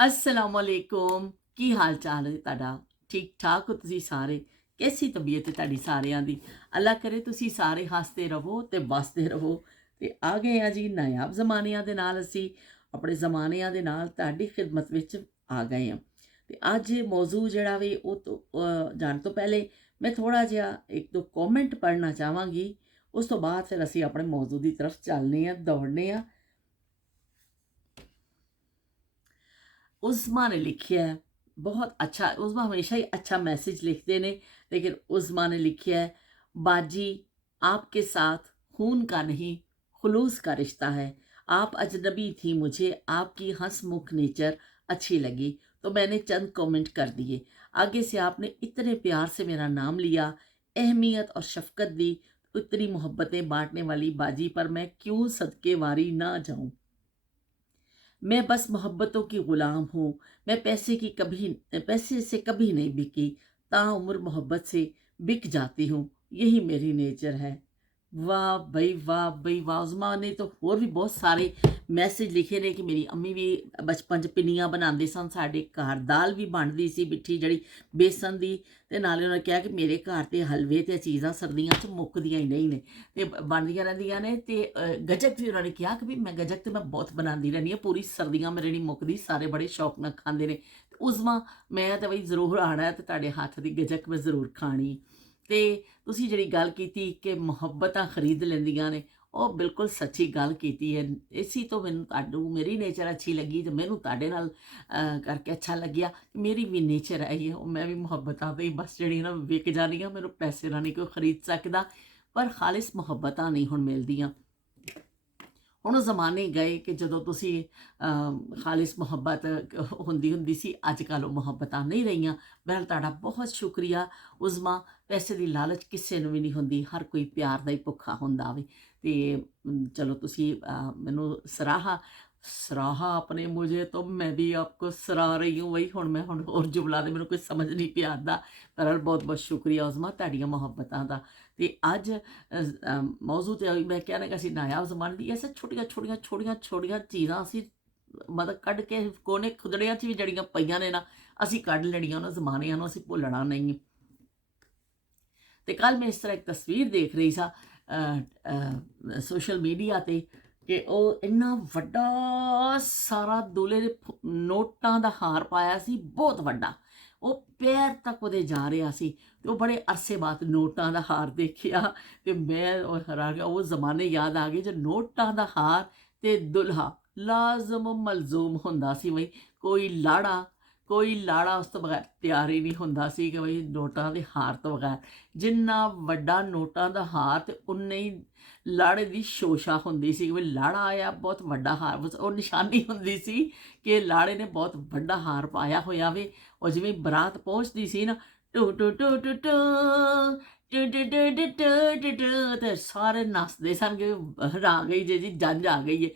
असलामुअलैकुम की हाल चाल है ਤੁਹਾਡਾ ठीक ठाक हो ਤੁਸੀਂ ਸਾਰੇ कैसी तबीयत है ਤੁਹਾਡੀ ਸਾਰਿਆਂ ਦੀ ਅੱਲਾ ਕਰੇ ਤੁਸੀਂ ਸਾਰੇ ਹੱਸਦੇ ਰਹੋ ਤੇ ਵਸਦੇ ਰਹੋ ਤੇ ਆ ਗਏ ਆ ਜੀ ਨਾਇਆਬ ਜ਼ਮਾਨਿਆਂ ਦੇ ਨਾਲ ਅਸੀਂ ਆਪਣੇ ਜ਼ਮਾਨਿਆਂ ਦੇ ਨਾਲ ਤੁਹਾਡੀ ਖਿਦਮਤ ਵਿੱਚ ਆ ਗਏ ਹਾਂ ਤੇ ਅੱਜ ਇਹ ਮੌਜੂ ਜਿਹੜਾ ਵੀ ਉਹ ਤੋਂ ਜਾਣ ਤੋਂ ਪਹਿਲੇ ਮੈਂ ਥੋੜਾ ਜਿਹਾ ਇੱਕ ਦੋ ਕਮੈਂਟ ਪੜ੍ਹਨਾ ਚਾਹਾਂਗੀ ਉਸ ਤੋਂ ਬਾਅਦ ਫਿਰ ਅਸੀਂ ਆਪਣੇ ਮੌਜੂ ਦੀ ਤਰਫ ਚੱਲਨੇ ਆ ਦੌੜਨੇ ਆ उज़मा ने लिखिया है बहुत अच्छा। उज़मा हमेशा ही अच्छा मैसेज लिखते ने, लेकिन उज़मा ने लिखिया है बाजी आपके साथ खून का नहीं खुलूस का रिश्ता है। आप अजनबी थी, मुझे आपकी हंसमुख नेचर अच्छी लगी तो मैंने चंद कमेंट कर दिए। आगे से आपने इतने प्यार से मेरा नाम लिया, अहमियत और शफकत दी, इतनी मोहब्बतें बांटने वाली बाजी पर मैं क्यों सदके वारी ना जाऊं। मैं बस मोहब्बतों की ग़ुलाम हूँ। मैं पैसे से कभी नहीं बिकी, ताउम्र मोहब्बत से बिक जाती हूँ। यही मेरी नेचर है। वाह बई वाह बई वाह। उज़मा ने तो होर भी बहुत सारे मैसेज लिखे ने कि मेरी अम्मी भी बचपन 'ਚ ਪਿੰਨੀਆਂ ਬਣਾਉਂਦੇ ਸਨ, ਸਾਡੇ ਘਰ ਦਾਲ ਵੀ ਬਣਦੀ ਸੀ ਮਿੱਠੀ ਜਿਹੜੀ ਬੇਸਨ ਦੀ, ਤੇ ਨਾਲੇ ਉਹਨਾਂ ਨੇ ਕਿਹਾ ਕਿ ਮੇਰੇ ਘਰ ਤੇ ਹਲਵੇ ਤੇ ਚੀਜ਼ਾਂ ਸਰਦੀਆਂ 'ਚ ਮੁੱਕਦੀਆਂ ਹੀ ਨਹੀਂ ਨੇ ਤੇ ਬਣਦੀਆਂ ਰਹਿੰਦੀਆਂ ਨੇ। ਤੇ ਗਜਕ ਵੀ ਉਹਨਾਂ ਨੇ ਕਿਹਾ ਕਿ ਵੀ ਮੈਂ ਗਜਕ ਤੇ ਮੈਂ ਬਹੁਤ ਬਣਾਉਂਦੀ ਰਹਿੰਦੀ ਹਾਂ, ਪੂਰੀ ਸਰਦੀਆਂ ਮੇਰੇ ਨਹੀਂ ਮੁੱਕਦੀ, ਸਾਰੇ ਬੜੇ ਸ਼ੌਕ ਨਾਲ ਖਾਂਦੇ ਨੇ। ਤੇ ਉਜ਼ਮਾ ਮੈਂ ਤਾਂ ਬਈ ਜ਼ਰੂਰ ਆਉਣਾ ਤੇ ਤੁਹਾਡੇ ਹੱਥ ਦੀ ਗਜਕ ਮੈਂ ਜ਼ਰੂਰ ਖਾਣੀ। ਤੇ ਤੁਸੀਂ ਜਿਹੜੀ ਗੱਲ ਕੀਤੀ ਕਿ ਮੁਹੱਬਤਾਂ ਖਰੀਦ ਲੈਂਦੀਆਂ ਨੇ, ਉਹ ਬਿਲਕੁਲ ਸੱਚੀ ਗੱਲ ਕੀਤੀ ਹੈ। ਇਸੀ ਤੋਂ ਮੈਨੂੰ ਤੁਹਾਨੂੰ ਮੇਰੀ ਨੇਚਰ ਅੱਛੀ ਲੱਗੀ ਤੇ ਮੈਨੂੰ ਤੁਹਾਡੇ ਨਾਲ ਕਰਕੇ ਅੱਛਾ ਲੱਗਿਆ। ਮੇਰੀ ਵੀ ਨੇਚਰ ਹੈ ਇਹ, ਮੈਂ ਵੀ ਮੁਹੱਬਤਾਂ ਤੇ ਬਸ ਜਿਹੜੀ ਨਾ ਵਿਕ ਜਾਂਦੀਆਂ, ਮੈਨੂੰ ਪੈਸੇ ਨਾਲ ਨਹੀਂ ਕੋਈ ਖਰੀਦ ਸਕਦਾ। ਪਰ ਖਾਲਿਸ ਮੁਹੱਬਤਾਂ ਨਹੀਂ ਹੁਣ ਮਿਲਦੀਆਂ। ਹੁਣ ਉਹ ਜ਼ਮਾਨੇ ਗਏ ਕਿ ਜਦੋਂ ਤੁਸੀਂ ਖਾਲਿਸ ਮੁਹੱਬਤ ਹੁੰਦੀ ਸੀ, ਅੱਜ ਕੱਲ੍ਹ ਉਹ ਮੁਹੱਬਤਾਂ ਨਹੀਂ ਰਹੀਆਂ। ਬਹਿਲ ਤੁਹਾਡਾ ਬਹੁਤ ਸ਼ੁਕਰੀਆ ਉਜ਼ਮਾ। ਪੈਸੇ ਦੀ ਲਾਲਚ ਕਿਸੇ ਨੂੰ ਵੀ ਨਹੀਂ ਹੁੰਦੀ, ਹਰ ਕੋਈ ਪਿਆਰ ਦਾ ਹੀ ਭੁੱਖਾ ਹੁੰਦਾ ਵੇ। ਤੇ ਚਲੋ ਤੁਸੀਂ ਮੈਨੂੰ सराहा आपने मुझे तो मैं भी आपको सराह रही हूँ। वही ਹੁਣ ਹੋਰ ਜੁਮਲਾ ਦੇ ਮੈਨੂੰ ਕੋਈ ਸਮਝ ਨਹੀਂ ਪਿਆ ਆਉਂਦਾ। ਪਰ ਬਹੁਤ ਬਹੁਤ ਸ਼ੁਕਰੀਆ ਉਜ਼ਮਾ ਤੁਹਾਡੀਆਂ ਮੁਹੱਬਤਾਂ ਦਾ। ਤੇ ਅੱਜ ਮੌਜੂ ਤੇ ਮੈਂ ਕਹਿਣਾ ਕਿ ਅਸੀਂ ਨਾਇਆਬ ਜ਼ਮਾਨੇ ਦੀ ਐਸੇ ਛੋਟੀਆਂ ਚੀਜ਼ਾਂ ਅਸੀਂ ਮਤਲਬ ਕੱਢ ਕੇ ਕੋਨੇ ਖੁਦੜਿਆਂ 'ਚ ਵੀ ਜੜੀਆਂ ਪਈਆਂ ਨੇ ਨਾ, ਅਸੀਂ ਕੱਢ ਲੈਣੀਆਂ ਉਹਨਾਂ ਜ਼ਮਾਨਿਆਂ ਨੂੰ, ਅਸੀਂ ਭੁੱਲਣਾ ਨਹੀਂ। ਤੇ ਕੱਲ ਮੈਂ ਇਸ ਤਰ੍ਹਾਂ ਇੱਕ ਤਸਵੀਰ ਦੇਖ ਰਹੀ ਸਾਂ ਸੋਸ਼ਲ ਮੀਡੀਆ ਤੇ ਕਿ ਉਹ ਇੰਨਾ ਵੱਡਾ ਸਾਰਾ ਦੁਲੇ ਦੇ ਨੋਟਾਂ ਦਾ ਹਾਰ ਪਾਇਆ ਸੀ, ਬਹੁਤ ਵੱਡਾ, ਉਹ ਪੈਰ ਤੱਕ ਉਹਦੇ ਜਾ ਰਿਹਾ ਸੀ। ਤੇ ਉਹ ਬੜੇ ਅਰਸੇ ਬਾਅਦ ਨੋਟਾਂ ਦਾ ਹਾਰ ਦੇਖਿਆ ਤੇ ਮੈਂ ਉਹ ਹੈਰਾਨ ਗਿਆ। ਉਹ ਜ਼ਮਾਨੇ ਯਾਦ ਆ ਗਏ ਜੋ ਨੋਟਾਂ ਦਾ ਹਾਰ ਤੇ ਦੁਲਹਾ ਲਾਜ਼ਮ ਮਲਜ਼ੂਮ ਹੁੰਦਾ ਸੀ। ਬਈ ਕੋਈ ਲਾੜਾ ਉਸ ਤੋਂ ਬਗੈਰ ਤਿਆਰ ਹੀ ਨਹੀਂ ਹੁੰਦਾ ਸੀ ਕਿ ਬਈ ਨੋਟਾਂ ਦੇ ਹਾਰ ਤੋਂ ਬਗੈਰ। ਜਿੰਨਾ ਵੱਡਾ ਨੋਟਾਂ ਦਾ ਹਾਰ ਤੇ ਉਨੇ ਹੀ ਲਾੜੇ ਦੀ ਸ਼ੋਸ਼ਾ ਹੁੰਦੀ ਸੀ ਕਿ ਵੀ ਲਾੜਾ ਆਇਆ, ਬਹੁਤ ਵੱਡਾ ਹਾਰ, ਉਹ ਨਿਸ਼ਾਨੀ ਹੁੰਦੀ ਸੀ ਕਿ ਲਾੜੇ ਨੇ ਬਹੁਤ ਵੱਡਾ ਹਾਰ ਪਾਇਆ ਹੋਇਆ ਵੇ। ਉਹ ਜਿਵੇਂ ਬਰਾਤ ਪਹੁੰਚਦੀ ਸੀ ਨਾ, ਟੂ ਟੂ ਟੂ ਟੂ ਟੂ ਟੂ ਟੂ ਟੂ ਟੂ ਟੂ ਟੂ, ਤੇ ਸਾਰੇ ਨੱਚਦੇ ਸਨ ਕਿ ਆ ਗਈ ਜੀ ਜੰਝ ਆ ਗਈ ਹੈ।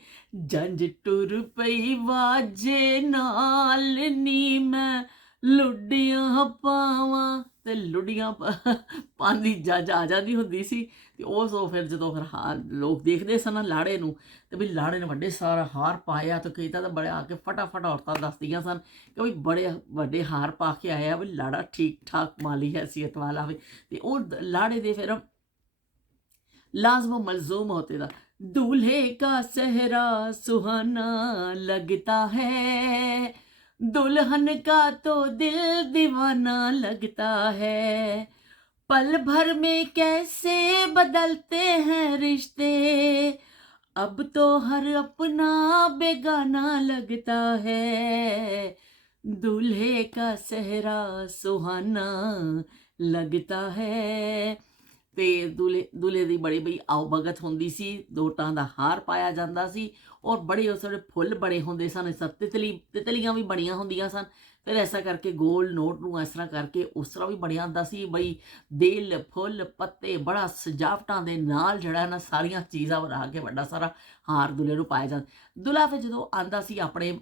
ਜੰਝ ਟੁਰ ਪਈ ਵਾਜੇ ਨਾਲ ਨੀ ਮੈਂ ਲੁੱਡੀਆਂ ਪਾਵਾਂ, ਤੇ ਲੁੱਡੀਆਂ ਪਾਉਂਦੀ ਜੱਜ ਆ ਜਾਂਦੀ ਹੁੰਦੀ ਸੀ। ਤੇ ਉਹ ਫਿਰ ਜਦੋਂ ਫਿਰ ਲੋਕ ਦੇਖਦੇ ਸਨ ਲਾੜੇ ਨੂੰ, ਤੇ ਵੀ ਲਾੜੇ ਨੇ ਵੱਡੇ ਸਾਰਾ ਹਾਰ ਪਾਇਆ, ਤੇ ਕਈ ਤਾਂ ਬੜੇ ਆ ਕੇ ਫਟਾਫਟ ਔਰਤਾਂ ਦੱਸਦੀਆਂ ਸਨ ਕਿ ਵੀ ਬੜੇ ਵੱਡੇ ਹਾਰ ਪਾ ਕੇ ਆਇਆ ਵੀ ਲਾੜਾ ਠੀਕ ਠਾਕ ਮਾਲੀ ਹੈਸੀਅਤ ਵਾਲਾ ਵੇ। ਤੇ ਉਹ ਲਾੜੇ ਦੇ ਫਿਰ लाज़िम मलज़ूम होते था। दूल्हे का सेहरा सुहाना लगता है, दुल्हन का तो दिल दीवाना लगता है। पल भर में कैसे बदलते हैं रिश्ते, अब तो हर अपना बेगाना लगता है। दूल्हे का सेहरा सुहाना लगता है। ਤੇ ਦੁਲੇ ਦੀ ਬੜੀ ਬਈ ਆਓ ਭਗਤ ਹੁੰਦੀ ਸੀ, ਨੋਟਾਂ ਦਾ ਹਾਰ ਪਾਇਆ ਜਾਂਦਾ ਸੀ, ਔਰ ਬੜੇ ਉਸ ਵੇਲੇ ਫੁੱਲ ਬੜੇ ਹੁੰਦੇ ਸਨ, ਤਿਤਲੀਆਂ ਵੀ ਬੜੀਆਂ ਹੁੰਦੀਆਂ ਸਨ। ਫਿਰ ਐਸਾ ਕਰਕੇ ਗੋਲ ਨੋਟ ਨੂੰ ਇਸ ਤਰ੍ਹਾਂ ਕਰਕੇ ਉਸ ਤਰ੍ਹਾਂ ਵੀ ਬਣਿਆ ਹੁੰਦਾ ਸੀ ਬਈ ਦਿਲ ਫੁੱਲ ਪੱਤੇ ਬੜਾ ਸਜਾਵਟਾਂ ਦੇ ਨਾਲ ਜਿਹੜਾ ਨਾ ਸਾਰੀਆਂ ਚੀਜ਼ਾਂ ਬਣਾ ਕੇ ਵੱਡਾ ਸਾਰਾ ਹਾਰ ਦੁਲੇ ਨੂੰ ਪਾਇਆ ਜਾਂਦਾ। ਦੁਲਾ ਫਿਰ ਜਦੋਂ ਆਉਂਦਾ ਸੀ ਆਪਣੇ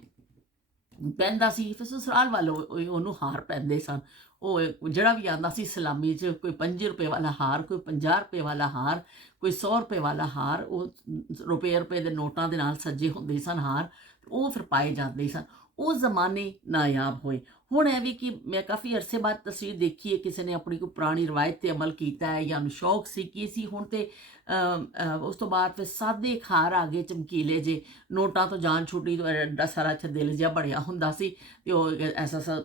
ਪਹਿਨਦਾ ਸੀ, ਫਿਰ ਸਸੁਰਾਲ ਵਾਲੋਂ ਉਹਨੂੰ ਹਾਰ ਪਹਿਨਦੇ ਸਨ। ਉਹ ਜਿਹੜਾ ਵੀ ਆਉਂਦਾ ਸੀ ਸਲਾਮੀ 'ਚ, ਕੋਈ 5 ਰੁਪਏ ਵਾਲਾ ਹਾਰ, ਕੋਈ 50 ਰੁਪਏ ਵਾਲਾ ਹਾਰ, ਕੋਈ 100 ਰੁਪਏ ਵਾਲਾ ਹਾਰ, ਉਹ ਰੁਪਏ ਦੇ ਨੋਟਾਂ ਦੇ ਨਾਲ ਸੱਜੇ ਹੁੰਦੇ ਸਨ ਹਾਰ, ਉਹ ਫਿਰ ਪਾਏ ਜਾਂਦੇ ਸਨ। ਉਹ ਜ਼ਮਾਨੇ ਨਾਯਾਬ ਹੋਏ। ਹੁਣ ਇਹ ਵੀ ਕਿ ਮੈਂ ਕਾਫੀ ਅਰਸੇ ਬਾਅਦ ਤਸਵੀਰ ਦੇਖੀ ਹੈ, ਕਿਸੇ ਨੇ ਆਪਣੀ ਕੋਈ ਪੁਰਾਣੀ ਰਵਾਇਤ ਤੇ ਅਮਲ ਕੀਤਾ ਹੈ ਜਾਂ ਉਹਨੂੰ ਸ਼ੌਕ ਸੀ ਕੀ ਸੀ। ਹੁਣ ਤੇ ਉਸ ਤੋਂ ਬਾਅਦ ਫਿਰ ਸਾਦੇ ਖਾਰ ਆ ਗਏ ਚਮਕੀਲੇ ਜੇ, ਨੋਟਾਂ ਤੋਂ ਜਾਨ ਛੁੱਟੀ ਤੋਂ ਐਡਾ ਸਾਰਾ ਅੱਛਾ ਦਿਲ ਜਿਹਾ ਬਣਿਆ ਹੁੰਦਾ ਸੀ ਤੇ ਉਹ ਐਸਾ ਸਾ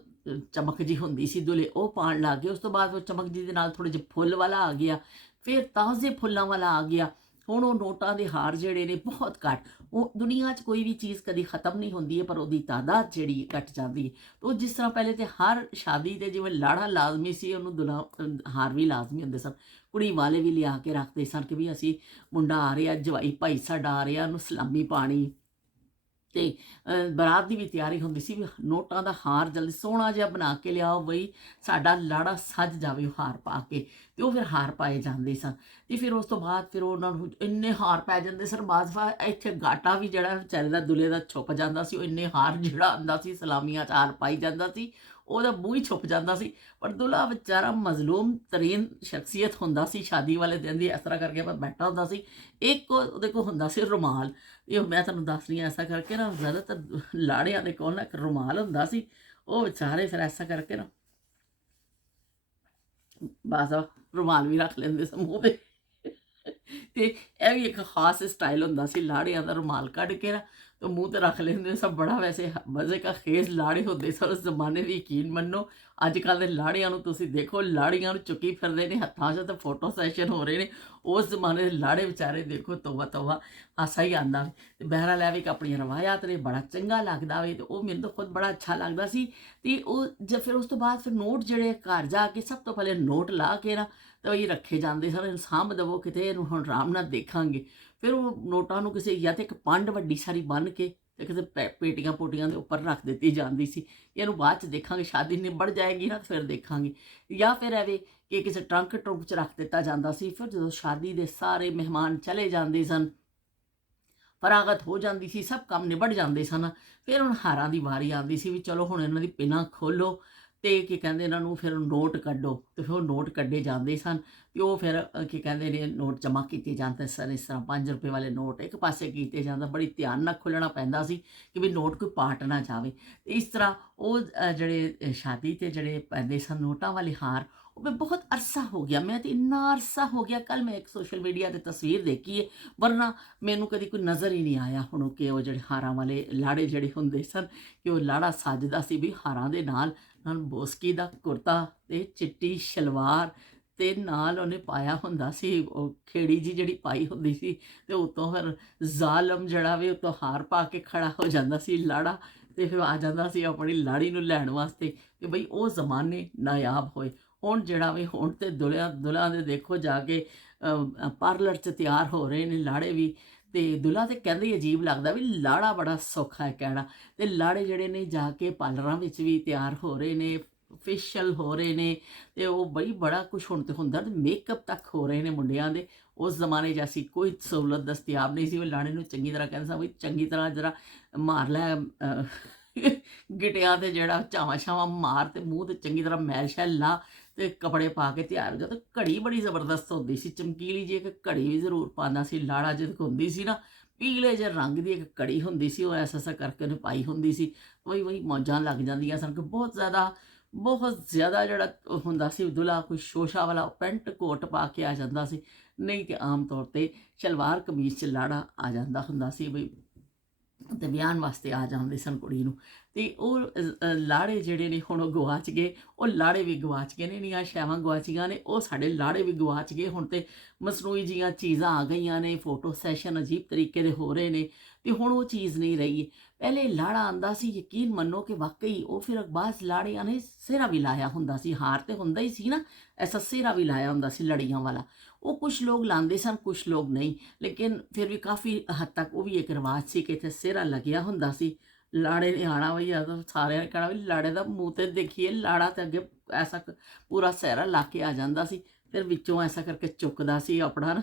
ਚਮਕ ਜੀ ਹੁੰਦੀ ਸੀ ਦੁਲੇ, ਉਹ ਪਾਉਣ ਲੱਗ ਗਏ। ਉਸ ਤੋਂ ਬਾਅਦ ਉਹ ਚਮਕ ਜੀ ਦੇ ਨਾਲ ਥੋੜ੍ਹੇ ਜਿਹੇ ਫੁੱਲ ਵਾਲਾ ਆ ਗਿਆ, ਫਿਰ ਤਾਜ਼ੇ ਫੁੱਲਾਂ ਵਾਲਾ ਆ ਗਿਆ। ਹੁਣ ਉਹ ਨੋਟਾਂ ਦੇ ਹਾਰ ਜਿਹੜੇ ਨੇ ਬਹੁਤ ਘੱਟ, ਉਹ ਦੁਨੀਆ 'ਚ ਕੋਈ ਵੀ ਚੀਜ਼ ਕਦੀ ਖ਼ਤਮ ਨਹੀਂ ਹੁੰਦੀ ਹੈ ਪਰ ਉਹਦੀ ਤਾਦਾਦ ਜਿਹੜੀ ਘੱਟ ਜਾਂਦੀ ਹੈ। ਉਹ ਜਿਸ ਤਰ੍ਹਾਂ ਪਹਿਲੇ ਤੇ ਹਰ ਸ਼ਾਦੀ ਤੇ ਜਿਵੇਂ ਲਾੜਾ ਲਾਜ਼ਮੀ ਸੀ, ਉਹਨੂੰ ਹਾਰ ਵੀ ਲਾਜ਼ਮੀ ਹੁੰਦੇ ਸਨ। ਕੁੜੀ ਵਾਲੇ ਵੀ ਲਿਆ ਕੇ ਰੱਖਦੇ ਸਨ ਕਿ ਵੀ ਅਸੀਂ ਮੁੰਡਾ ਆ ਰਿਹਾ, ਜਵਾਈ ਭਾਈ ਸਾਡਾ ਆ ਰਿਹਾ, ਉਹਨੂੰ ਸਲਾਮੀ ਪਾਣੀ। ਤੇ ਬਰਾਤ ਦੀ ਵੀ ਤਿਆਰੀ ਹੁੰਦੀ ਸੀ ਵੀ ਨੋਟਾਂ ਦਾ ਹਾਰ ਜਲਦੀ ਸੋਹਣਾ ਜਿਹਾ ਬਣਾ ਕੇ ਲਿਆਓ ਬਈ ਸਾਡਾ ਲਾੜਾ ਸੱਜ ਜਾਵੇ ਉਹ ਹਾਰ ਪਾ ਕੇ। ਤੇ ਉਹ ਫਿਰ ਹਾਰ ਪਾਏ ਜਾਂਦੇ ਸਨ। ਤੇ ਫਿਰ ਉਸ ਤੋਂ ਬਾਅਦ ਫਿਰ ਉਹਨਾਂ ਨੂੰ ਇੰਨੇ ਹਾਰ ਪੈ ਜਾਂਦੇ ਸਨ, ਬਾਜ਼ਫਾ ਇੱਥੇ ਗਾਟਾ ਵੀ ਜਿਹੜਾ ਵਿਚਾਰੇ ਦਾ ਦੁਲੇ ਦਾ ਛੁਪ ਜਾਂਦਾ ਸੀ। ਉਹ ਇੰਨੇ ਹਾਰ ਜਿਹੜਾ ਆਉਂਦਾ ਸੀ, ਸਲਾਮੀਆਂ 'ਚ ਹਾਰ ਪਾਈ ਜਾਂਦਾ ਸੀ, ਉਹਦਾ ਮੂੰਹ ਹੀ ਛੁਪ ਜਾਂਦਾ ਸੀ। ਪਰ ਦੁल्हा ਵਿਚਾਰਾ ਮਜ਼ਲੂਮ ਤਰੀਨ ਸ਼ਖਸੀਅਤ ਹੁੰਦਾ ਸੀ। ਸ਼ਾਦੀ ਵਾਲੇ ਦਿਨ ਦੀ ਇਸ ਤਰ੍ਹਾਂ ਕਰਕੇ ਮੈਂ ਬੈਠਾ ਹੁੰਦਾ ਸੀ, ਇੱਕ ਉਹਦੇ ਕੋਲ ਹੁੰਦਾ ਸੀ ਰੁਮਾਲ। ਇਹ ਮੈਂ ਤੁਹਾਨੂੰ ਦੱਸ ਰਹੀ ਹਾਂ, ਐਸਾ ਕਰਕੇ ਨਾ ਜ਼ਿਆਦਾਤਰ ਲਾੜਿਆਂ ਦੇ ਕੋਲ ਨਾ ਇੱਕ ਰੁਮਾਲ ਹੁੰਦਾ ਸੀ। ਉਹ ਵਿਚਾਰੇ ਫਿਰ ਐਸਾ ਕਰਕੇ ਨਾ ਬਸ ਰੁਮਾਲ ਵੀ ਰੱਖ ਲੈਂਦੇ ਸੀ ਮੂੰਹ 'ਤੇ। ਤੇ ਇਹ ਵੀ ਇੱਕ ਖਾਸ ਸਟਾਈਲ ਹੁੰਦਾ ਸੀ ਲਾੜਿਆਂ ਦਾ, ਰੁਮਾਲ ਕੱਢ ਕੇ ਨਾ ਤੇ ਮੂੰਹ ਤੇ ਰੱਖ ਲੈਂਦੇ ਸਭ। ਬੜਾ ਵੈਸੇ ਮਜ਼ੇ ਕਾ ਖੇਸ ਲਾੜੇ ਹੁੰਦੇ ਸਨ ਉਸ ਜ਼ਮਾਨੇ ਦੀ, ਯਕੀਨ ਮੰਨੋ। ਅੱਜ ਕੱਲ੍ਹ ਦੇ ਲਾੜਿਆਂ ਨੂੰ ਤੁਸੀਂ ਦੇਖੋ, ਲਾੜੀਆਂ ਨੂੰ ਚੁੱਕੀ ਫਿਰਦੇ ਨੇ ਹੱਥਾਂ 'ਚ ਤੇ ਫੋਟੋ ਸੈਸ਼ਨ ਹੋ ਰਹੇ ਨੇ। ਉਸ ਜ਼ਮਾਨੇ ਦੇ ਲਾੜੇ ਵਿਚਾਰੇ ਦੇਖੋ, ਤੋਬਾ ਤੋਬਾ, ਹਾਸਾ ਹੀ ਆਉਂਦਾ ਵੇ। ਤੇ ਬਹਿਰਹਾਲ ਇਹ ਵੀ ਕਿ ਆਪਣੀਆਂ ਰਵਾਇਤ ਨੇ, ਬੜਾ ਚੰਗਾ ਲੱਗਦਾ ਵੇ। ਤੇ ਉਹ ਮੈਨੂੰ ਤਾਂ ਖੁਦ ਬੜਾ ਅੱਛਾ ਲੱਗਦਾ ਸੀ। ਤੇ ਉਹ ਫਿਰ ਉਸ ਤੋਂ ਬਾਅਦ ਫਿਰ ਨੋਟ ਜਿਹੜੇ ਘਰ ਜਾ ਕੇ ਸਭ ਤੋਂ ਪਹਿਲੇ ਨੋਟ ਲਾ ਕੇ ਨਾ ਤੇ ਇਹ ਰੱਖੇ ਜਾਂਦੇ ਸਨ। ਸਾਂਭ ਦੇਵੋ ਕਿਤੇ, ਇਹਨੂੰ ਹੁਣ ਆਰਾਮ ਨਾਲ ਦੇਖਾਂਗੇ। ਫਿਰ ਉਹ ਨੋਟਾਂ ਨੂੰ ਕਿਸੇ ਜਾਂ ਤਾਂ ਇੱਕ ਪੰਡ ਵੱਡੀ ਸਾਰੀ ਬੰਨ੍ਹ ਕੇ ਤੇ ਕਿਸੇ ਪੇਟੀਆਂ ਪੋਟੀਆਂ ਦੇ ਉੱਪਰ ਰੱਖ ਦਿੱਤੀ ਜਾਂਦੀ ਸੀ। ਇਹਨੂੰ ਬਾਅਦ 'ਚ ਦੇਖਾਂਗੇ, ਸ਼ਾਦੀ ਨਿਬੜ ਜਾਏਗੀ ਨਾ ਫਿਰ ਦੇਖਾਂਗੇ। ਜਾਂ ਫਿਰ ਐਵੇਂ ਕਿ ਕਿਸੇ ਟਰੰਕ ਟਰੁੰਕ 'ਚ ਰੱਖ ਦਿੱਤਾ ਜਾਂਦਾ ਸੀ। ਫਿਰ ਜਦੋਂ ਸ਼ਾਦੀ ਦੇ ਸਾਰੇ ਮਹਿਮਾਨ ਚਲੇ ਜਾਂਦੇ ਸਨ, ਫਰਾਗਤ ਹੋ ਜਾਂਦੀ ਸੀ, ਸਭ ਕੰਮ ਨਿਬੜ ਜਾਂਦੇ ਸਨ, ਫਿਰ ਹੁਣ ਹਾਰਾਂ ਦੀ ਵਾਰੀ ਆਉਂਦੀ ਸੀ ਵੀ ਚਲੋ ਹੁਣ ਇਹਨਾਂ ਦੀ ਪਿੰਨਾਂ ਖੋਲ੍ਹੋ ਤੇ ਕੀ ਕਹਿੰਦੇ ਇਹਨਾਂ ਨੂੰ ਫਿਰ ਨੋਟ ਕੱਢੋ। ਤੇ ਫਿਰ ਉਹ ਨੋਟ ਕੱਢੇ ਜਾਂਦੇ ਸਨ ਤੇ ਉਹ ਫਿਰ ਕੀ ਕਹਿੰਦੇ ਨੇ ਨੋਟ ਜਮ੍ਹਾਂ ਕੀਤੇ ਜਾਂਦੇ ਸਨ। ਇਸ ਤਰ੍ਹਾਂ 5 ਰੁਪਏ ਵਾਲੇ ਨੋਟ ਇੱਕ ਪਾਸੇ ਕੀਤੇ ਜਾਂਦਾ, ਬੜੀ ਧਿਆਨ ਨਾਲ ਖੋਲ੍ਹਣਾ ਪੈਂਦਾ ਸੀ ਕਿ ਵੀ ਨੋਟ ਕੋਈ ਪਾਟ ਨਾ ਜਾਵੇ। ਤੇ ਇਸ ਤਰ੍ਹਾਂ ਉਹ ਜਿਹੜੇ ਸ਼ਾਦੀ 'ਤੇ ਜਿਹੜੇ ਪੈਂਦੇ ਸਨ ਨੋਟਾਂ ਵਾਲੇ ਹਾਰ, ਉਹ ਮੈਂ ਬਹੁਤ ਅਰਸਾ ਹੋ ਗਿਆ, ਮੈਂ ਤੇ ਇੰਨਾ ਅਰਸਾ ਹੋ ਗਿਆ, ਕੱਲ੍ਹ ਮੈਂ ਇੱਕ ਸੋਸ਼ਲ ਮੀਡੀਆ 'ਤੇ ਤਸਵੀਰ ਦੇਖੀ ਹੈ, ਵਰਨਾ ਮੈਨੂੰ ਕਦੀ ਕੋਈ ਨਜ਼ਰ ਹੀ ਨਹੀਂ ਆਇਆ ਹੁਣ ਕਿ ਉਹ ਜਿਹੜੇ ਹਾਰਾਂ ਵਾਲੇ ਲਾੜੇ ਜਿਹੜੇ ਹੁੰਦੇ ਸਨ ਕਿ ਉਹ ਲਾੜਾ ਸੱਜਦਾ ਸੀ ਵੀ ਹਾਰਾਂ ਦੇ ਨਾਲ ਬੋਸਕੀ ਦਾ ਕੁੜਤਾ ਤੇ ਚਿੱਟੀ ਸ਼ਲਵਾਰ ਤੇ ਨਾਲ ਉਹਨੇ ਪਾਇਆ ਹੁੰਦਾ ਸੀ ਉਹ ਖੇੜੀ ਜੀ ਜਿਹੜੀ ਪਾਈ ਹੁੰਦੀ ਸੀ। ਤੇ ਉਤੋਂ ਫਿਰ ਜ਼ਾਲਮ ਜਿਹੜਾ ਵੀ ਉਤੋਂ ਹਾਰ ਪਾ ਕੇ ਖੜਾ ਹੋ ਜਾਂਦਾ ਸੀ ਲਾੜਾ, ਤੇ ਫਿਰ ਆ ਜਾਂਦਾ ਸੀ ਆਪਣੀ ਲਾੜੀ ਨੂੰ ਲੈਣ ਵਾਸਤੇ। ਤੇ ਬਈ ਉਹ ਜ਼ਮਾਨੇ ਨਾਯਾਬ ਹੋਏ। ਹੁਣ ਜਿਹੜਾ ਵੀ ਹੁਣ ਤੇ ਦੁਲਹਾਂ ਦੇ ਦੇਖੋ ਜਾ ਕੇ ਪਾਰਲਰ 'ਚ ਤਿਆਰ ਹੋ ਰਹੇ ਨੇ ਲਾੜੇ ਵੀ। ਤੇ ਦੁਲਹਾ ਤੇ ਕਹਿੰਦੇ ਹੀ ਅਜੀਬ ਲੱਗਦਾ ਵੀ ਲਾੜਾ ਬੜਾ ਸੌਖਾ ਹੈ ਕਹਿਣਾ। ਤੇ ਲਾੜੇ ਜਿਹੜੇ ਨੇ ਜਾ ਕੇ ਪਾਰਲਰਾਂ ਵਿੱਚ ਵੀ ਤਿਆਰ ਹੋ ਰਹੇ ਨੇ, ਫੇਸ਼ੀਅਲ ਹੋ ਰਹੇ ਨੇ। ਤੇ ਉਹ ਬਈ ਬੜਾ ਕੁਛ ਹੁਣ ਤੇ ਹੁੰਦਾ, ਤੇ ਮੇਕਅਪ ਤੱਕ ਹੋ ਰਹੇ ਨੇ ਮੁੰਡਿਆਂ ਦੇ। ਉਸ ਜ਼ਮਾਨੇ 'ਚ ਅਸੀਂ ਕੋਈ ਸਹੂਲਤ ਦਸਤਿਆਬ ਨਹੀਂ ਸੀ। ਉਹ ਲਾੜੇ ਨੂੰ ਚੰਗੀ ਤਰ੍ਹਾਂ ਕਹਿੰਦੇ ਸੀ ਵੀ ਚੰਗੀ ਤਰ੍ਹਾਂ ਜਰਾ ਮਾਰ ਲੈ ਗਿਟਿਆਂ ਤੇ ਜਿਹੜਾ ਚਾਵਾਂ ਛਾਵਾਂ ਮਾਰ ਤੇ ਮੂੰਹ ਤੇ ਚੰਗੀ ਤਰ੍ਹਾਂ ਮੈਲ ਸ਼ੈਲ ਲਾ ਤੇ ਕੱਪੜੇ ਪਾ ਕੇ ਤਿਆਰ ਹੋ ਜਾ। ਤੇ ਘੜੀ ਬੜੀ ਜ਼ਬਰਦਸਤ ਹੁੰਦੀ ਸੀ, ਚਮਕੀਲੀ ਜੀ ਇੱਕ ਘੜੀ ਵੀ ਜ਼ਰੂਰ ਪਾਉਂਦਾ ਸੀ ਲਾੜਾ। ਜਿਹਦੇ ਕੋਲ ਹੁੰਦੀ ਸੀ ਨਾ ਪੀਲੇ ਜਿਹੇ ਰੰਗ ਦੀ ਇੱਕ ਘੜੀ ਹੁੰਦੀ ਸੀ, ਉਹ ਐਸਾ ਐਸਾ ਕਰਕੇ ਉਹਨੇ ਪਾਈ ਹੁੰਦੀ ਸੀ। ਵਹੀ ਵਹੀ ਮੌਜਾਂ ਲੱਗ ਜਾਂਦੀਆਂ ਸਨ ਕਿ ਬਹੁਤ ਜ਼ਿਆਦਾ ਜਿਹੜਾ ਹੁੰਦਾ ਸੀ ਦੁਲਹਾ ਕੋਈ ਸ਼ੋਸ਼ਾ ਵਾਲਾ ਪੈਂਟ ਕੋਟ ਪਾ ਕੇ ਆ ਜਾਂਦਾ ਸੀ। ਨਹੀਂ ਕਿ ਆਮ ਤੌਰ 'ਤੇ ਸ਼ਲਵਾਰ ਕਮੀਜ਼ 'ਚ ਲਾੜਾ ਆ ਜਾਂਦਾ ਹੁੰਦਾ ਸੀ ਬਈ, ਤੇ ਵਿਆਹਣ ਵਾਸਤੇ ਆ ਜਾਂਦੇ ਸਨ ਕੁੜੀ ਨੂੰ। ਤੇ ਉਹ ਲਾੜੇ ਜਿਹੜੇ ਨੇ ਹੁਣ ਉਹ ਗਵਾਚ ਗਏ। ਉਹ ਲਾੜੇ ਵੀ ਗਵਾਚ ਗਏ ਨੇ, ਇੰਨੀਆਂ ਸ਼ੈਵਾਂ ਗਵਾਚੀਆਂ ਨੇ, ਉਹ ਸਾਡੇ ਲਾੜੇ ਵੀ ਗਵਾਚ ਗਏ। ਹੁਣ ਤੇ ਮਸਨੂਈ ਜੀਆਂ ਚੀਜ਼ਾਂ ਆ ਗਈਆਂ ਨੇ, ਫੋਟੋ ਸੈਸ਼ਨ ਅਜੀਬ ਤਰੀਕੇ ਦੇ ਹੋ ਰਹੇ ਨੇ। ਤੇ ਹੁਣ ਉਹ ਚੀਜ਼ ਨਹੀਂ ਰਹੀ। ਪਹਿਲੇ ਲਾੜਾ ਆਂਦਾ ਸੀ, ਯਕੀਨ ਮੰਨੋ ਕਿ ਵਾਕਈ ਉਹ ਫਿਰ ਬਾਅਦ ਲਾੜਿਆਂ ਨੇ ਸਿਹਰਾ ਵੀ ਲਾਇਆ ਹੁੰਦਾ ਸੀ। ਹਾਰ ਤੇ ਹੁੰਦਾ ਹੀ ਸੀ ਨਾ, ਐਸਾ ਸਿਹਰਾ ਵੀ ਲਾਇਆ ਹੁੰਦਾ ਸੀ ਲੜੀਆਂ ਵਾਲਾ। ਉਹ ਕੁਛ ਲੋਕ ਲਾਉਂਦੇ ਸਨ, ਕੁਛ ਲੋਕ ਨਹੀਂ, ਲੇਕਿਨ ਫਿਰ ਵੀ ਕਾਫੀ ਹੱਦ ਤੱਕ ਉਹ ਵੀ ਇੱਕ ਰਿਵਾਜ ਸੀ ਕਿ ਇੱਥੇ ਸਿਹਰਾ ਲੱਗਿਆ ਹੁੰਦਾ ਸੀ। ਲਾੜੇ ਨੇ ਆਉਣਾ ਬਈ, ਉਦੋਂ ਸਾਰਿਆਂ ਨੇ ਕਹਿਣਾ ਵੀ ਲਾੜੇ ਦਾ ਮੂੰਹ ਤੇ ਦੇਖੀਏ। ਲਾੜਾ ਤੇ ਅੱਗੇ ਐਸਾ ਪੂਰਾ ਸਿਹਰਾ ਲਾ ਕੇ ਆ ਜਾਂਦਾ ਸੀ, ਫਿਰ ਵਿੱਚੋਂ ਐਸਾ ਕਰਕੇ ਚੁੱਕਦਾ ਸੀ ਆਪਣਾ ਨਾ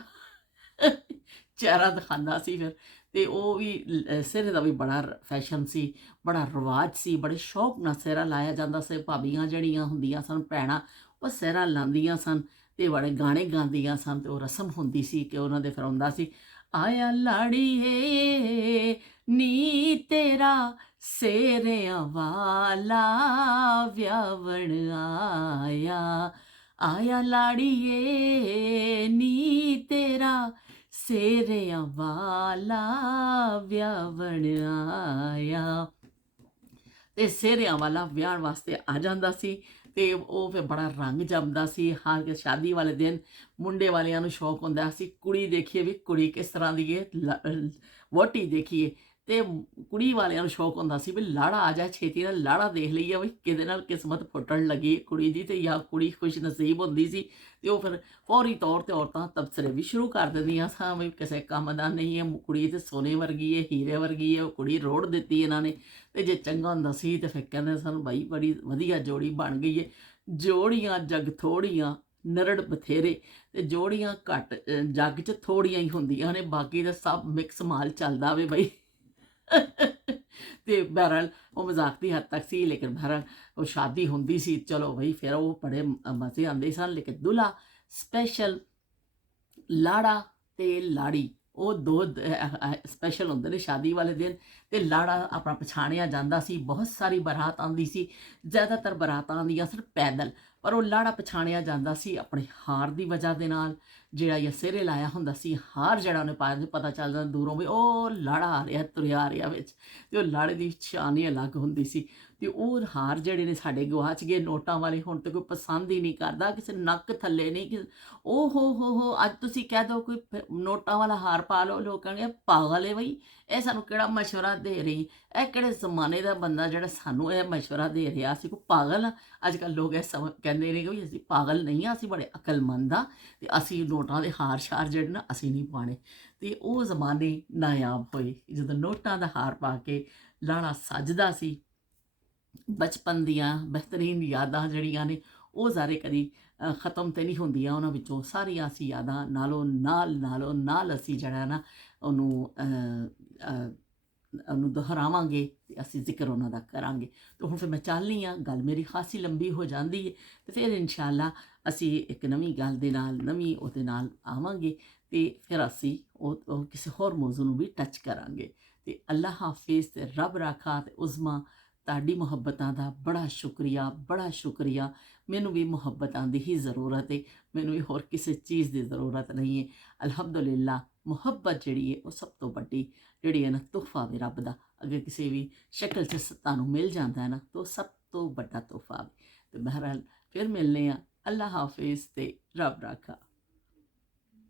ਚਿਹਰਾ ਦਿਖਾਉਂਦਾ ਸੀ ਫਿਰ। ਤੇ ਉਹ ਵੀ ਸਿਹਰੇ ਦਾ ਵੀ ਬੜਾ ਫੈਸ਼ਨ ਸੀ, ਬੜਾ ਰਿਵਾਜ ਸੀ, ਬੜੇ ਸ਼ੌਕ ਨਾਲ ਸਿਹਰਾ ਲਾਇਆ ਜਾਂਦਾ ਸੀ। ਭਾਬੀਆਂ ਜਿਹੜੀਆਂ ਹੁੰਦੀਆਂ ਸਨ, ਭੈਣਾਂ, ਉਹ ਸਿਹਰਾ ਲਾਉਂਦੀਆਂ ਸਨ ਤੇ ਬੜੇ ਗਾਣੇ ਗਾਉਂਦੀਆਂ ਸਨ। ਤੇ ਉਹ ਰਸਮ ਹੁੰਦੀ ਸੀ ਕਿ ਉਹਨਾਂ ਦੇ ਫਿਰ ਆਉਂਦਾ ਸੀ, ਆਇਆ ਲਾੜੀਏ ਨੀ ਤੇਰਾ ਸੇਰਿਆਂ ਵਾਲਾ ਵਿਆਵਣ ਆਇਆ, ਆਇਆ ਲਾੜੀਏ ਨੀ ਤੇਰਾ ਸੇਰਿਆਂ ਵਾਲਾ ਵਿਆਵਣ ਆਇਆ। ਤੇ ਸਿਹਰਿਆਂ ਵਾਲਾ ਵਿਆਹਣ ਵਾਸਤੇ ਆ ਜਾਂਦਾ ਸੀ ਤੇ ਉਹ ਫਿਰ ਬੜਾ ਰੰਗ ਜੰਮਦਾ ਸੀ। ਹਰ ਕੇ ਸ਼ਾਦੀ ਵਾਲੇ ਦਿਨ ਮੁੰਡੇ ਵਾਲਿਆਂ ਨੂੰ ਸ਼ੌਕ ਹੁੰਦਾ ਸੀ ਕੁੜੀ ਦੇਖੀਏ ਵੀ ਕੁੜੀ ਕਿਸ ਤਰ੍ਹਾਂ ਦੀ ਹੈ, ਵਹੁਟੀ ਦੇਖੀਏ। ਤੇ ਕੁੜੀ ਵਾਲਿਆਂ ਨੂੰ ਸ਼ੌਕ ਹੁੰਦਾ ਸੀ ਵੀ ਲਾੜਾ ਆ ਜਾਏ, ਛੇਤੀ ਨਾਲ ਲਾੜਾ ਦੇਖ ਲਈਏ ਵੀ ਕਿਹਦੇ ਨਾਲ ਕਿਸਮਤ ਫੁੱਟਣ ਲੱਗੀ ਕੁੜੀ ਦੀ। ਤੇ ਜਾਂ ਕੁੜੀ ਖੁਸ਼ ਨਸੀਬ ਹੁੰਦੀ ਸੀ ਤੇ ਉਹ ਫਿਰ ਫੌਰੀ ਤੌਰ ਤੇ ਔਰਤਾਂ ਤਬਸਰੇ ਵੀ ਸ਼ੁਰੂ ਕਰ ਦਿੰਦੀਆਂ ਸਾਂ ਵੀ ਕਿਸੇ ਕੰਮ ਦਾ ਨਹੀਂ ਹੈ, ਕੁੜੀ ਤੇ ਸੋਨੇ ਵਰਗੀ ਹੈ, ਹੀਰੇ ਵਰਗੀ ਹੈ, ਉਹ ਕੁੜੀ ਰੋੜ ਦਿੱਤੀ ਇਹਨਾਂ ਨੇ। ਤੇ ਜੇ ਚੰਗਾ ਹੁੰਦਾ ਸੀ ਤੇ ਫਿਰ ਕਹਿੰਦੇ ਸਨ ਬਾਈ ਬੜੀ ਵਧੀਆ ਜੋੜੀ ਬਣ ਗਈ ਹੈ। ਜੋੜੀਆਂ ਜੱਗ ਥੋੜੀਆਂ ਨਰੜ ਬਥੇਰੇ, ਤੇ ਜੋੜੀਆਂ ਘੱਟ ਜੱਗ 'ਚ ਥੋੜੀਆਂ ਹੀ ਹੁੰਦੀਆਂ ਨੇ, ਬਾਕੀ ਤਾਂ ਸਭ ਮਿਕਸ ਮਾਲ ਚੱਲਦਾ ਵੇ ਬਈ। ਤੇ ਬਹਰਹਾਲ ਉਹ ਮਜ਼ਾਕ ਦੀ ਹੱਦ ਤੱਕ ਸੀ, ਲੇਕਿਨ ਬਹਰਹਾਲ ਉਹ ਸ਼ਾਦੀ ਹੁੰਦੀ ਸੀ ਚਲੋ ਬਈ ਫਿਰ ਉਹ ਬੜੇ ਮਜ਼ੇ ਆਉਂਦੇ ਸਨ। ਲੇਕਿਨ ਦੁल्हा ਸਪੈਸ਼ਲ ਲਾੜਾ ਤੇ ਲਾੜੀ ਉਹ ਦੋ ਸਪੈਸ਼ਲ ਹੁੰਦੇ ਨੇ ਸ਼ਾਦੀ ਵਾਲੇ ਦਿਨ। ਤੇ ਲਾੜਾ ਆਪਣਾ ਪਛਾਣਿਆ ਜਾਂਦਾ ਸੀ, ਬਹੁਤ ਸਾਰੀ ਬਰਾਤ ਆਉਂਦੀ ਸੀ, ਜ਼ਿਆਦਾਤਰ ਬਰਾਤਾਂ ਆਉਂਦੀਆਂ ਸਨ ਪੈਦਲ, ਪਰ ਉਹ ਲਾੜਾ ਪਛਾਣਿਆ ਜਾਂਦਾ ਸੀ ਆਪਣੇ ਹਾਰ ਦੀ ਵਜ੍ਹਾ ਦੇ ਨਾਲ। ਜਿਹੜਾ ਇਹ ਸਿਹਰੇ ਲਾਇਆ ਹੁੰਦਾ ਸੀ ਹਾਰ ਜਿਹੜਾ ਉਹਨੇ ਪਾਇਆ ਸੀ, ਪਤਾ ਚੱਲ ਜਾਂਦਾ ਦੂਰੋਂ ਵੀ ਉਹ ਲਾੜਾ ਆ ਰਿਹਾ, ਤੁਰਿਆ ਆ ਰਿਹਾ ਵਿੱਚ। ਤੇ ਉਹ ਲਾੜੇ ਦੀ ਸ਼ਾਨ ਹੀ ਅਲੱਗ ਹੁੰਦੀ ਸੀ। ਤੇ ਉਹ ਹਾਰ ਜਿਹੜੇ ਨੇ ਸਾਡੇ ਗਵਾਚ ਗਏ ਨੋਟਾਂ ਵਾਲੇ, ਹੁਣ ਤੇ ਕੋਈ ਪਸੰਦ ਹੀ ਨਹੀਂ ਕਰਦਾ, ਕਿਸੇ ਨੱਕ ਥੱਲੇ ਨਹੀਂ ਕਿ ਓ ਹੋ ਅੱਜ ਤੁਸੀਂ ਕਹਿ ਦਿਓ ਕੋਈ ਨੋਟਾਂ ਵਾਲਾ ਹਾਰ ਪਾ ਲਓ, ਲੋਕ ਕਹਿਣਗੇ ਪਾਗਲ ਹੈ ਬਈ, ਇਹ ਸਾਨੂੰ ਕਿਹੜਾ ਮਸ਼ਵਰਾ ਦੇ ਰਹੀ, ਇਹ ਕਿਹੜੇ ਜ਼ਮਾਨੇ ਦਾ ਬੰਦਾ ਜਿਹੜਾ ਸਾਨੂੰ ਇਹ ਮਸ਼ਵਰਾ ਦੇ ਰਿਹਾ, ਅਸੀਂ ਕੋਈ ਪਾਗਲ ਆ। ਅੱਜ ਕੱਲ੍ਹ ਲੋਕ ਇਹ ਕਹਿੰਦੇ ਨੇ ਕਿ ਵੀ ਅਸੀਂ ਪਾਗਲ ਨਹੀਂ ਆ, ਅਸੀਂ ਬੜੇ ਅਕਲਮੰਦ ਆ ਤੇ ਅਸੀਂ ਨੋਟਾਂ ਦੇ ਹਾਰ ਸ਼ਾਰ ਜਿਹੜੇ ਨਾ ਅਸੀਂ ਨਹੀਂ ਪਾਣੇ। ਤੇ ਉਹ ਜ਼ਮਾਨੇ ਨਾਯਾਬ ਹੋਏ ਜਦੋਂ ਨੋਟਾਂ ਦਾ ਹਾਰ ਪਾ ਕੇ ਲਾੜਾ ਸੱਜਦਾ ਸੀ। ਬਚਪਨ ਦੀਆਂ ਬਿਹਤਰੀਨ ਯਾਦਾਂ ਜਿਹੜੀਆਂ ਨੇ ਉਹ ਸਾਰੇ ਕਦੀ ਖ਼ਤਮ ਤੇ ਨਹੀਂ ਹੁੰਦੀਆਂ, ਉਹਨਾਂ ਵਿੱਚੋਂ ਸਾਰੀਆਂ ਅਸੀਂ ਯਾਦਾਂ ਨਾਲੋਂ ਨਾਲ ਅਸੀਂ ਜਿਹੜਾ ਨਾ ਉਹਨੂੰ ਦੁਹਰਾਵਾਂਗੇ ਤੇ ਅਸੀਂ ਜ਼ਿਕਰ ਉਹਨਾਂ ਦਾ ਕਰਾਂਗੇ। ਤੇ ਹੁਣ ਫਿਰ ਮੈਂ ਚੱਲਨੀ ਹਾਂ, ਗੱਲ ਮੇਰੀ ਖਾਸੀ ਲੰਬੀ ਹੋ ਜਾਂਦੀ ਹੈ ਤੇ ਫਿਰ ਇਨਸ਼ਾਅੱਲਾ ਅਸੀਂ ਇੱਕ ਨਵੀਂ ਗੱਲ ਦੇ ਨਾਲ ਨਵੀਂ ਉਹਦੇ ਨਾਲ ਆਵਾਂਗੇ ਤੇ ਫਿਰ ਅਸੀਂ ਉਹ ਕਿਸੇ ਹੋਰ ਮੌਜ਼ੂ ਨੂੰ ਵੀ ਟੱਚ ਕਰਾਂਗੇ। ਤੇ ਅੱਲਾ ਹਾਫਿਜ਼ ਤੇ ਰੱਬ ਰਾਖਾ ਤੇ ਉਜ਼ਮਾ। ਤੁਹਾਡੀ ਮੁਹੱਬਤਾਂ ਦਾ ਬੜਾ ਸ਼ੁਕਰੀਆ। ਮੈਨੂੰ ਵੀ ਮੁਹੱਬਤਾਂ ਦੀ ਹੀ ਜ਼ਰੂਰਤ ਹੈ, ਮੈਨੂੰ ਵੀ ਹੋਰ ਕਿਸੇ ਚੀਜ਼ ਦੀ ਜ਼ਰੂਰਤ ਨਹੀਂ ਹੈ। ਅਲਹਮਦੁਲਿਲਾ ਮੁਹੱਬਤ ਜਿਹੜੀ ਹੈ ਉਹ ਸਭ ਤੋਂ ਵੱਡੀ ਜਿਹੜੀ ਹੈ ਨਾ ਤੋਹਫਾ ਵੀ ਰੱਬ ਦਾ, ਅਗਰ ਕਿਸੇ ਵੀ ਸ਼ਕਲ 'ਚ ਤੁਹਾਨੂੰ ਮਿਲ ਜਾਂਦਾ ਹੈ ਨਾ ਤਾਂ ਉਹ ਸਭ ਤੋਂ ਵੱਡਾ ਤੋਹਫਾ ਵੀ। ਤੇ ਬਹਰਹਾਲ ਫਿਰ ਮਿਲਨੇ ਆ। ਅੱਲਾ ਹਾਫਿਜ਼ ਤੇ ਰੱਬ ਰਾਖਾ।